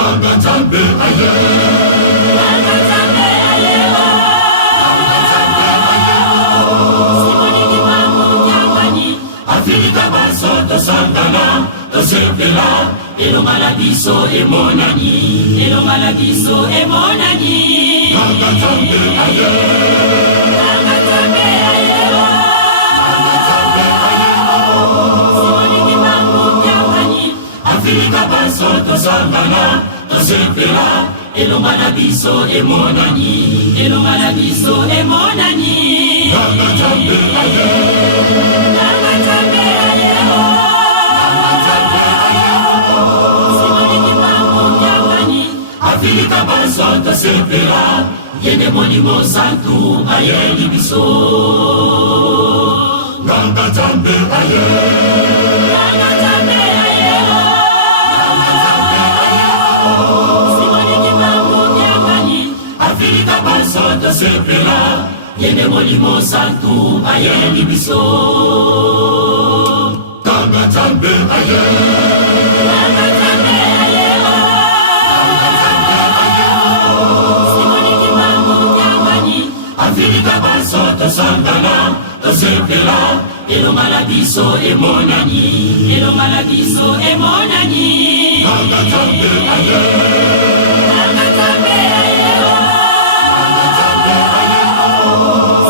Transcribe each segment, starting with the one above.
Nganga Nzambe aye, Nganga Nzambe aye o, Nganga Nzambe aye o. Simoni Kimbangu Nyangani, Afilika baso tosangana, tosepela, elonga na biso emonani, elonga na biso emonani. Nganga Nzambe aye, Nganga Nzambe aye o, Nganga Nzambe aye o. Simoni Kimbangu Nyangani, Afilika baso tosangana, tosepela, elonga na biso emonani, elonga na biso emonani. Nganga Nzambe aye, Nganga Nzambe aye o, Nganga Nzambe aye o. Simoni Kimbangu Nyangani, Afilika baso tosepela, yende molimo santu ayeli biso. Nganga Nzambe aye, Nganga Nzambe aye o, Nganga Nzambe aye o. Simoni Kimbangu Nyangani, Afilika baso tosepela, yende molimo santu ayeli biso. Nganga Nzambe aye, Nganga Nzambe aye o, Nganga Nzambe aye o. Simoni Kimbangu Nyangani, Afilika baso tosangana, tosepela, elonga na biso emonani, elonga na biso emonani. Nganga Nzambe aye, Nganga Nzambe aye o, Nganga Nzambe aye o.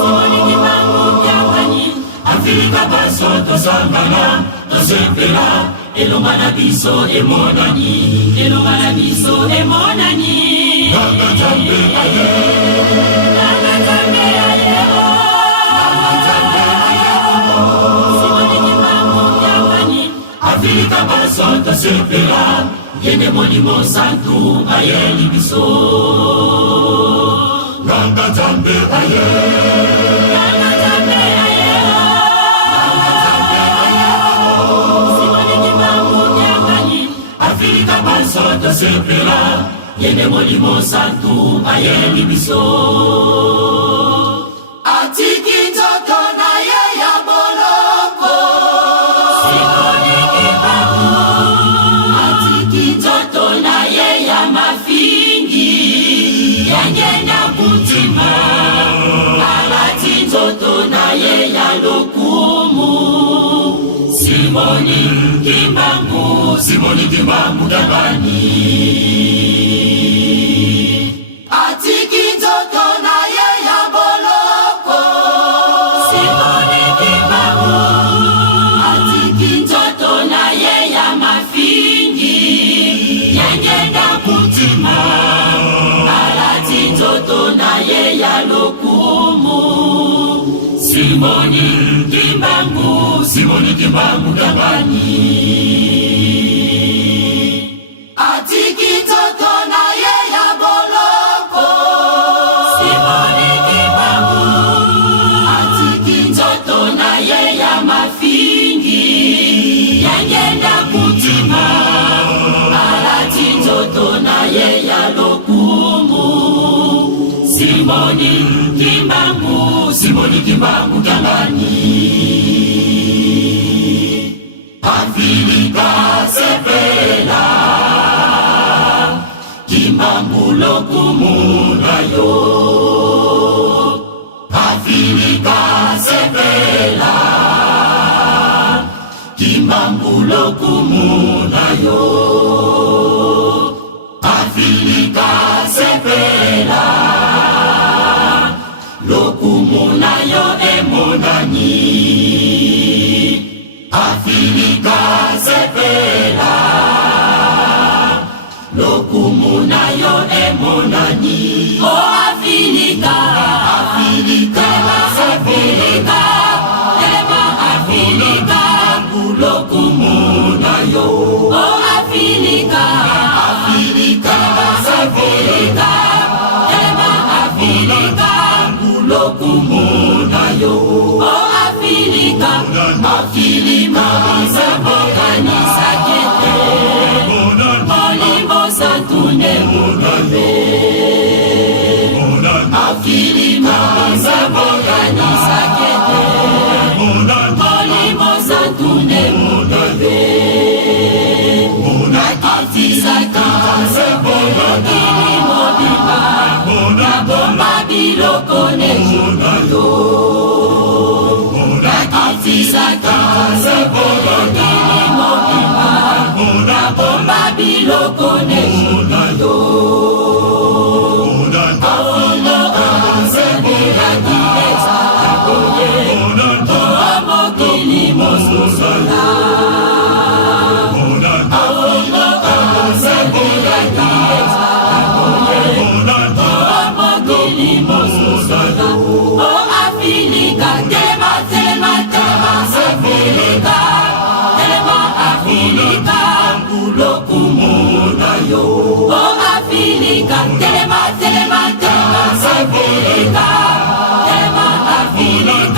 Simoni Kimbangu Nyangani, Afilika baso tosangana, tosepela, elonga na biso emonani, elonga na biso emonani. Nganga Nzambe aye, Nganga Nzambe aye o, Nganga Nzambe aye o. Simoni Kimbangu Nyangani, Afilika baso tosepela, yende molimo santu ayeli biso. Nganga Nzambe aye, Nganga Nzambe aye o, Nganga Nzambe aye o. Simoni Kimbangu Nyangani, Afilika baso tosepela, yende molimo santu ayeli biso. atiki nzoto na ye ya boloko, Simoni Kimbangu atiki nzoto na ye ya mafingi, yangenda kutima alati nzoto na ye ya lokumu. Simoni Kimbangu, Simoni Kimbangu Nyangani. Atiki nzoto na ye ya boloko, Simoni Kimbangu atiki nzoto na ye ya mafingi, yangenda kutima alati nzoto na ye ya lokumu. Simoni Kimbangu, Simoni Kimbangu Nyangani. Atiki nzoto na ye ya boloko, Simoni Kimbangu atiki nzoto na ye ya mafingi, yangenda kutima alati nzoto na ye ya lokumu. Simoni Kimbangu, Simoni Kimbangu Nyangani. Afilika sepela, Kimbangu lokumu na yo. Afilika sepela, Kimbangu lokumu na yo. Afilika sepela, lokumu na yo emonani. Afilika sepela, lokumu na yo emonani. o Afilika, Afilika Afilika, ema Afilika, lokumu na yo. o Afilika, Afilika Afilika, ema Afilika, lokumu na yo. o Afilika, Afilika Zambo kanisa kete, molimo santu ne mugabe. Afilika Zambo kanisa kete, molimo santu ne mugabe. Afilika biloko nejuna yo nakifisaka sepelekili mobima nabomba biloko nejuna yo Telema Afrika,